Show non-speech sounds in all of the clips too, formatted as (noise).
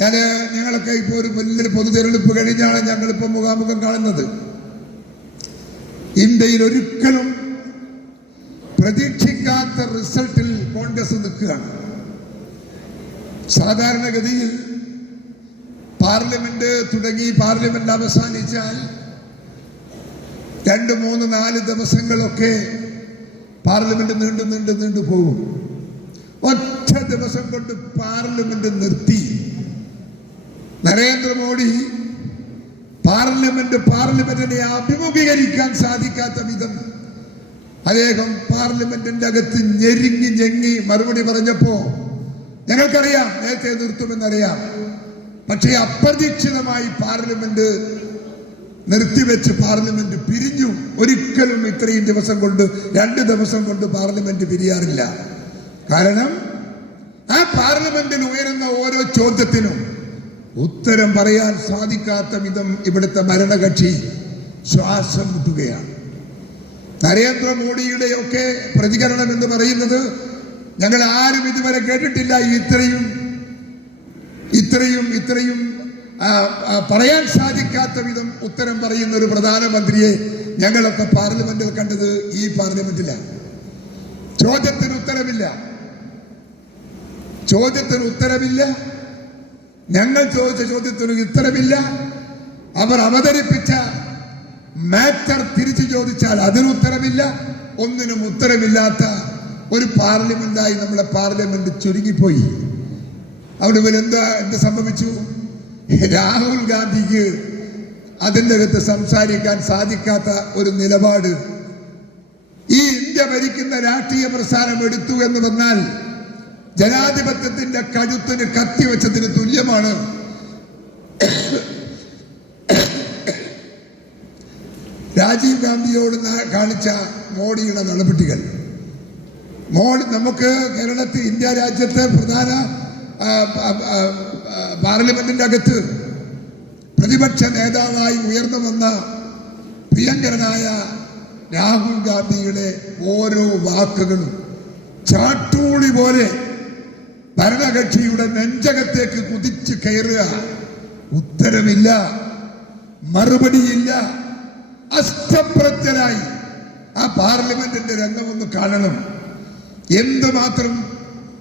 ഞാൻ ഞങ്ങളൊക്കെ ഇപ്പോൾ ഒരു വലിയൊരു പൊതു തിരഞ്ഞെടുപ്പ് കഴിഞ്ഞാണ് ഞങ്ങളിപ്പോൾ മുഖാമുഖം കാണുന്നത്. ഇന്ത്യയിൽ ഒരിക്കലും പ്രതീക്ഷിക്കാത്ത റിസൾട്ടിൽ കോൺഗ്രസ് നിൽക്കുകയാണ്. സാധാരണഗതിയിൽ പാർലമെന്റ് തുടങ്ങി പാർലമെന്റ് അവസാനിച്ചാൽ രണ്ട് മൂന്ന് നാല് ദിവസങ്ങളൊക്കെ പാർലമെന്റ് നീണ്ടു നീണ്ടു നീണ്ടു പോകും. ഒറ്റ ദിവസം കൊണ്ട് പാർലമെന്റ് നിർത്തി. നരേന്ദ്രമോദി പാർലമെന്റ് പാർലമെന്റിനെ അഭിമുഖീകരിക്കാൻ സാധിക്കാത്ത വിധം അദ്ദേഹം പാർലമെന്റിന്റെ അകത്ത് ഞെരിങ്ങി ഞെങ്ങി മറുപടി പറഞ്ഞപ്പോ ഞങ്ങൾക്കറിയാം നേരത്തെ നിർത്തുമെന്നറിയാം. പക്ഷേ അപ്രതീക്ഷിതമായി പാർലമെന്റ് നിർത്തിവെച്ച് പാർലമെന്റ് പിരിഞ്ഞു. ഒരിക്കലും ഇത്രയും ദിവസം കൊണ്ട് രണ്ട് ദിവസം കൊണ്ട് പാർലമെന്റ് പിരിയാറില്ല. കാരണം ആ പാർലമെന്റിൽ ഉയരുന്ന ഓരോ ചോദ്യത്തിനും ഉത്തരം പറയാൻ സാധിക്കാത്ത വിധം ഇവിടുത്തെ ഭരണകക്ഷി ശ്വാസം മുട്ടുകയാണ്. നരേന്ദ്രമോദിയുടെയൊക്കെ പ്രതികരണം എന്ന് പറയുന്നത് ഞങ്ങൾ ആരും ഇതുവരെ കേട്ടിട്ടില്ല. ഇത്രയും ഇത്രയും ഇത്രയും പറയാൻ സാധിക്കാത്ത വിധം ഉത്തരം പറയുന്ന ഒരു പ്രധാനമന്ത്രിയെ ഞങ്ങളൊക്കെ പാർലമെന്റിൽ കണ്ടത് ഈ പാർലമെന്റിലാണ്. ചോദ്യത്തിന് ഉത്തരവില്ല ചോദ്യത്തിന് ഉത്തരമില്ല. ഞങ്ങൾ ചോദിച്ച ചോദ്യത്തിന് ഉത്തരവില്ല അവർ അവതരിപ്പിച്ച മാറ്റർ തിരിച്ചു ചോദിച്ചാൽ അതിന് ഉത്തരവില്ല ഒന്നിനും ഉത്തരവില്ലാത്ത ഒരു പാർലമെന്റായി നമ്മളെ പാർലമെന്റ് ചുരുങ്ങിപ്പോയി. അവിടെ ഇവർ എന്താ എന്ത് സംഭവിച്ചു? രാഹുൽ ഗാന്ധിക്ക് അതിന്റെ അകത്ത് സംസാരിക്കാൻ സാധിക്കാത്ത ഒരു നിലപാട് ഈ ഇന്ത്യ ഭരിക്കുന്ന രാഷ്ട്രീയ പ്രസ്ഥാനം എടുത്തു എന്ന് വന്നാൽ ജനാധിപത്യത്തിന്റെ കഴുത്തിന് കത്തിവെച്ചതിന് തുല്യമാണ്. രാജീവ് ഗാന്ധിയോട് കാണിച്ച മോഡിയുടെ നടപടികൾ. മോഡി നമുക്ക് കേരളത്തിൽ ഇന്ത്യ രാജ്യത്തെ പ്രധാന പാർലമെന്റിന്റെ അകത്ത് പ്രതിപക്ഷ നേതാവായി ഉയർന്നു വന്ന പ്രിയങ്കരനായ രാഹുൽ ഗാന്ധിയുടെ ഓരോ വാക്കുകളും ചാട്ടൂളി പോലെ ഭരണകക്ഷിയുടെ നെഞ്ചകത്തേക്ക് കുതിച്ചു കയറുക. ഉത്തരമില്ല. മറുപടിയില്ല. അഷ്ടപ്രജ്ഞരായി ആ പാർലമെന്റിന്റെ രംഗം ഒന്ന് കാണണം. എന്തുമാത്രം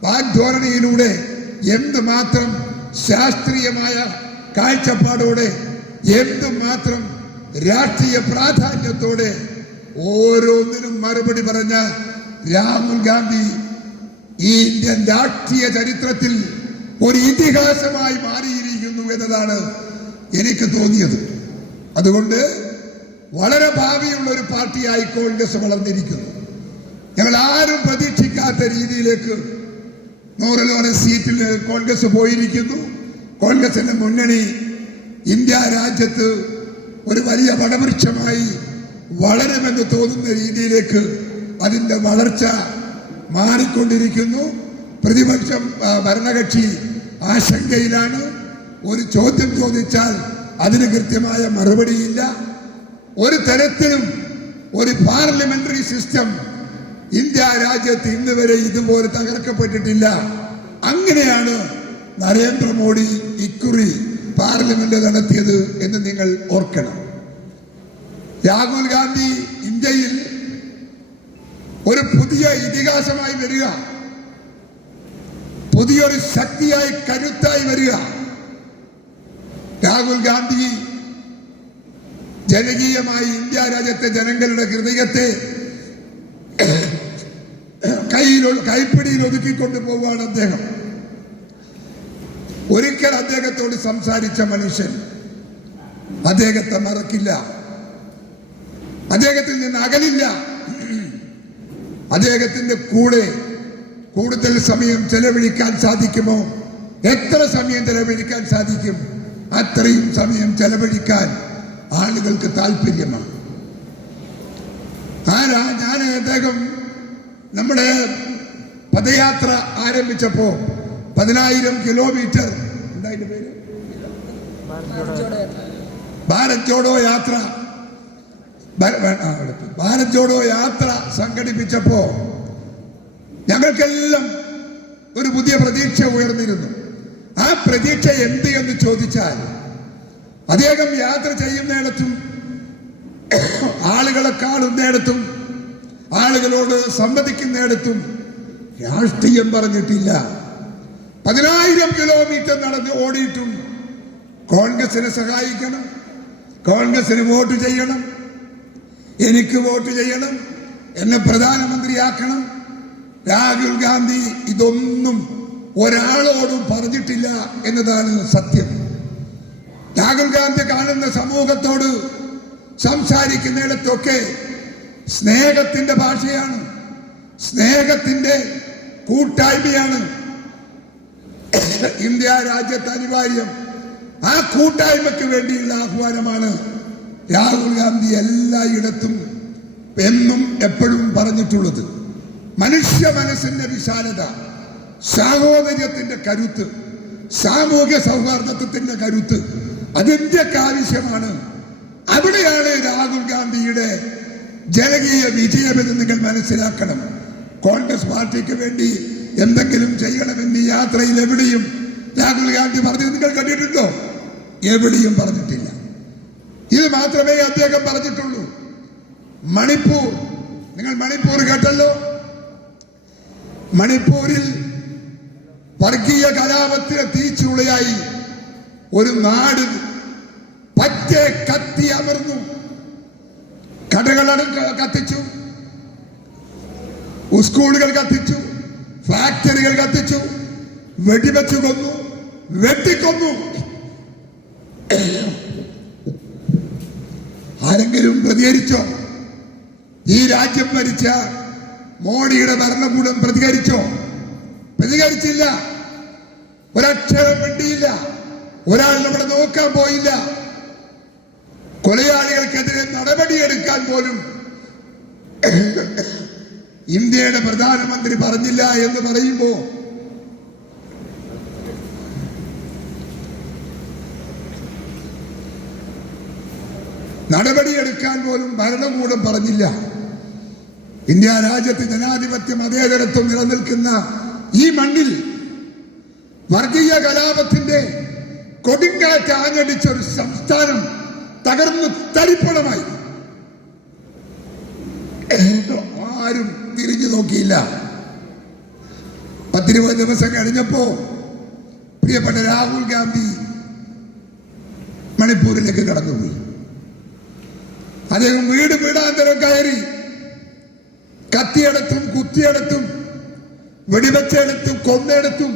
വാഗ്ധോരണിയിലൂടെ എന്തുമാത്രം ശാസ്ത്രീയമായ കാഴ്ചപ്പാടോടെ എന്തുമാത്രം രാഷ്ട്രീയ പ്രാധാന്യത്തോടെ ഓരോന്നിനും മറുപടി പറഞ്ഞ രാഹുൽ ഗാന്ധി ഈ ഇന്ത്യൻ രാഷ്ട്രീയ ചരിത്രത്തിൽ ഒരു ഇതിഹാസമായി മാറിയിരിക്കുന്നു എന്നതാണ് എനിക്ക് തോന്നിയത്. അതുകൊണ്ട് വളരെ ഭാവിയുള്ള ഒരു പാർട്ടിയായി കോൺഗ്രസ് വളർന്നിരിക്കുന്നു. ഞങ്ങൾ ആരും പ്രതീക്ഷിക്കാത്ത രീതിയിലേക്ക് നൂറിലോറെ സീറ്റിൽ കോൺഗ്രസ് പോയിരിക്കുന്നു. കോൺഗ്രസിന്റെ മുന്നണി ഇന്ത്യ രാജ്യത്ത് ഒരു വലിയ വടവൃക്ഷമായി വളരുമെന്ന് തോന്നുന്ന രീതിയിലേക്ക് അതിന്റെ വളർച്ച മാറിക്കൊണ്ടിരിക്കുന്നു. പ്രതിപക്ഷം ഭരണകക്ഷി ആശങ്കയിലാണ്. ഒരു ചോദ്യം ചോദിച്ചാൽ അതിന് കൃത്യമായ മറുപടിയില്ല. ഒരു തരത്തിലും ഒരു പാർലമെന്ററി സിസ്റ്റം ഇന്ത്യ രാജ്യത്ത് ഇന്ന് വരെ ഇതുപോലെ തകർക്കപ്പെട്ടിട്ടില്ല. അങ്ങനെയാണ് നരേന്ദ്രമോദി ഇക്കുറി പാർലമെന്റ് നടത്തിയത് എന്ന് നിങ്ങൾ ഓർക്കണം. രാഹുൽ ഗാന്ധി ഇന്ത്യയിൽ ഒരു പുതിയ ഇതിഹാസമായി വരിക. പുതിയൊരു ശക്തിയായി കരുത്തായി വരിക. രാഹുൽ ഗാന്ധി ജനകീയമായി ഇന്ത്യ രാജ്യത്തെ ജനങ്ങളുടെ ഹൃദയത്തെ കയ്യിൽ കൈപ്പിടിയിൽ ഒതുക്കിക്കൊണ്ട് പോവുകയാണ് അദ്ദേഹം. ഒരിക്കൽ അദ്ദേഹത്തോട് സംസാരിച്ച മനുഷ്യൻ അദ്ദേഹത്തെ മറക്കില്ല. അദ്ദേഹത്തിൽ നിന്ന് അകലില്ല. അദ്ദേഹത്തിന്റെ കൂടെ കൂടുതൽ സമയം ചെലവഴിക്കാൻ സാധിക്കുമോ? എത്ര സമയം ചെലവഴിക്കാൻ സാധിക്കും? അത്രയും സമയം ചെലവഴിക്കാൻ ആളുകൾക്ക് താല്പര്യമാണ് ആരാ? ഞാൻ അദ്ദേഹം നമ്മുടെ പദയാത്ര ആരംഭിച്ചപ്പോ പതിനായിരം കിലോമീറ്റർ എന്തായാലും പേര്? ഭാരത് ജോഡോ യാത്ര ഭ- വേ- ആ, അവിടെ എത്തി. ഭാരത് ജോഡോ യാത്ര സംഘടിപ്പിച്ചപ്പോ ഞങ്ങൾക്കെല്ലാം ഒരു പുതിയ പ്രതീക്ഷ ഉയർന്നിരുന്നു. ആ പ്രതീക്ഷ എന്ത് എന്ന് ചോദിച്ചാൽ അദ്ദേഹം യാത്ര ചെയ്യുന്നിടത്തും ആളുകളെ കാണുന്നിടത്തും ആളുകളോട് സംവദിക്കുന്നിടത്തും രാഷ്ട്രീയം പറഞ്ഞിട്ടില്ല. പതിനായിരം കിലോമീറ്റർ നടന്ന് ഓടിയിട്ടും കോൺഗ്രസിനെ സഹായിക്കണം കോൺഗ്രസിന് വോട്ട് ചെയ്യണം എനിക്ക് വോട്ട് ചെയ്യണം എന്നെ പ്രധാനമന്ത്രിയാക്കണം. രാഹുൽ ഗാന്ധി ഇതൊന്നും ഒരാളോടും പറഞ്ഞിട്ടില്ല എന്നതാണ് സത്യം. രാഹുൽ ഗാന്ധി കാണുന്ന സമൂഹത്തോട് സംസാരിക്കുന്നിടത്തൊക്കെ സ്നേഹത്തിന്റെ ഭാഷയാണ് സ്നേഹത്തിന്റെ കൂട്ടായ്മയാണ്. ഇന്ത്യ രാജ്യത്ത് അനിവാര്യം. ആ കൂട്ടായ്മയ്ക്ക് വേണ്ടിയുള്ള ആഹ്വാനമാണ് രാഹുൽ ഗാന്ധി എല്ലായിടത്തും എന്നും എപ്പോഴും പറഞ്ഞിട്ടുള്ളത് മനുഷ്യ മനസ്സിന്റെ വിശാലത സാഹോദര്യത്തിന്റെ കരുത്ത് സാമൂഹ്യ സൗഹാർദ്ദത്തിന്റെ കരുത്ത് അതിന്റെ ആവശ്യമാണ് അവിടെയാണ് രാഹുൽ ഗാന്ധിയുടെ ജനകീയ വിജയമെന്ന് നിങ്ങൾ മനസ്സിലാക്കണം. കോൺഗ്രസ് പാർട്ടിക്ക് വേണ്ടി എന്തെങ്കിലും ചെയ്യണമെന്ന് യാത്രയിൽ എവിടെയും രാഹുൽ ഗാന്ധി പറഞ്ഞത് നിങ്ങൾ കണ്ടിട്ടുണ്ടോ? എവിടെയും പറഞ്ഞിട്ടില്ല. ഇത് മാത്രമേ അദ്ദേഹം പറഞ്ഞിട്ടുള്ളൂ. മണിപ്പൂർ. നിങ്ങൾ മണിപ്പൂർ കേട്ടല്ലോ? മണിപ്പൂരിൽ വർഗീയ കലാപത്തിന് തീച്ചുളയായി ഒരു നാട് പറ്റേ കത്തി അമർന്നു. കടകളടം കത്തിച്ചു. സ്കൂളുകൾ കത്തിച്ചു. ഫാക്ടറികൾ കത്തിച്ചു. വെടിവെച്ചു കൊന്നു. വെട്ടിക്കൊന്നു. ആരെങ്കിലും പ്രതികരിച്ചോ? ഈ രാജ്യം ഭരിച്ച മോഡിയുടെ ഭരണകൂടം പ്രതികരിച്ചോ? പ്രതികരിച്ചില്ല. ഒരക്ഷരം വേണ്ടിയില്ല ഒരാൾ നമ്മുടെ നോക്കാൻ പോയില്ല. കൊലയാളികൾക്കെതിരെ നടപടിയെടുക്കാൻ പോലും (laughs) ഇന്ത്യയുടെ പ്രധാനമന്ത്രി പറഞ്ഞില്ല എന്ന് പറയുമ്പോ നടപടിയെടുക്കാൻ പോലും ഭരണകൂടം പറഞ്ഞില്ല. ഇന്ത്യ രാജ്യത്ത് ജനാധിപത്യ മതേതരത്വം നിലനിൽക്കുന്ന ഈ മണ്ണിൽ വർഗീയ കലാപത്തിന്റെ കൊടുങ്കാറ്റ് ആഞ്ഞടിച്ച ഒരു സംസ്ഥാനം തകർന്ന് തരിപ്പണമായി. ആരും തിരിഞ്ഞു നോക്കിയില്ല. പത്തിരുപത് ദിവസം കഴിഞ്ഞപ്പോ പ്രിയപ്പെട്ട രാഹുൽ ഗാന്ധി മണിപ്പൂരിലേക്ക് കടന്നുപോയി. അദ്ദേഹം വീട് വീടാന്തരം കയറി കത്തിയെടുത്തും കുത്തിയെടുത്തും വെടിവെച്ചെടുത്തും കൊന്നെടുത്തും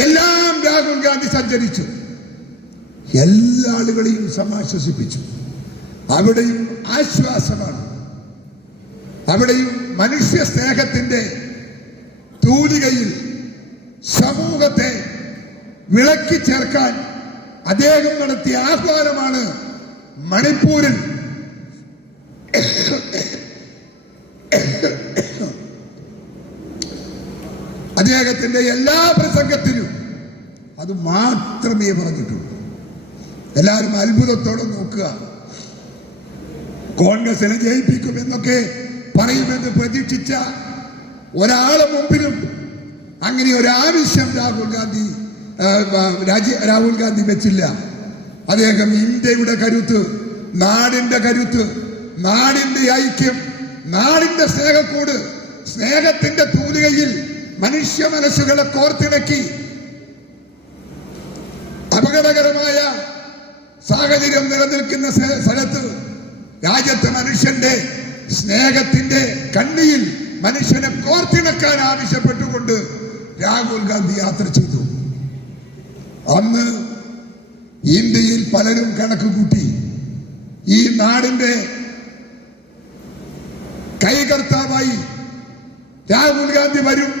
എല്ലാം രാഹുൽ ഗാന്ധി സഞ്ചരിച്ചു. എല്ലാ ആളുകളെയും സമാശ്വസിപ്പിച്ചു. അവിടെയും ആശ്വാസമാണ്. അവിടെയും മനുഷ്യ സ്നേഹത്തിന്റെ തൂലികയിൽ സമൂഹത്തെ വിളക്കി ചേർക്കാൻ അദ്ദേഹം നടത്തിയ ആഹ്വാനമാണ് മണിപ്പൂരിൽ അദ്ദേഹത്തിന്റെ എല്ലാ പ്രസംഗത്തിലും അത് മാത്രമേ പറഞ്ഞിട്ടുള്ളൂ. എല്ലാവരും അത്ഭുതത്തോടെ നോക്കുക. കോൺഗ്രസിനെ ജയിപ്പിക്കുമെന്നൊക്കെ പറയുമെന്ന് പ്രതീക്ഷിച്ച ഒരാളെ മുമ്പിലും അങ്ങനെ ഒരു ആവശ്യം രാഹുൽ ഗാന്ധി ആ, രാഹുൽ ഗാന്ധി വെച്ചില്ല. അദ്ദേഹം ഇന്ത്യയുടെ കരുത്ത് നാടിന്റെ കരുത്ത് നാടിന്റെ ഐക്യം നാടിന്റെ സ്നേഹക്കൂട് സ്നേഹത്തിന്റെ തൂലികയിൽ മനുഷ്യ മനസ്സുകളെ കോർത്തിണക്കി അപകടകരമായ സാഹചര്യം നിലനിൽക്കുന്ന സ്ഥ- സ്ഥലത്ത് രാജ്യത്തെ മനുഷ്യന്റെ സ്നേഹത്തിന്റെ കണ്ണിയിൽ മനുഷ്യനെ കോർത്തിണക്കാൻ ആവശ്യപ്പെട്ടുകൊണ്ട് രാഹുൽ ഗാന്ധി യാത്ര ചെയ്തു. അന്ന് ഇന്ത്യയിൽ പലരും കണക്ക് കൂട്ടി ഈ നാടിന്റെ കൈകർത്താവായി രാഹുൽ ഗാന്ധി വരും.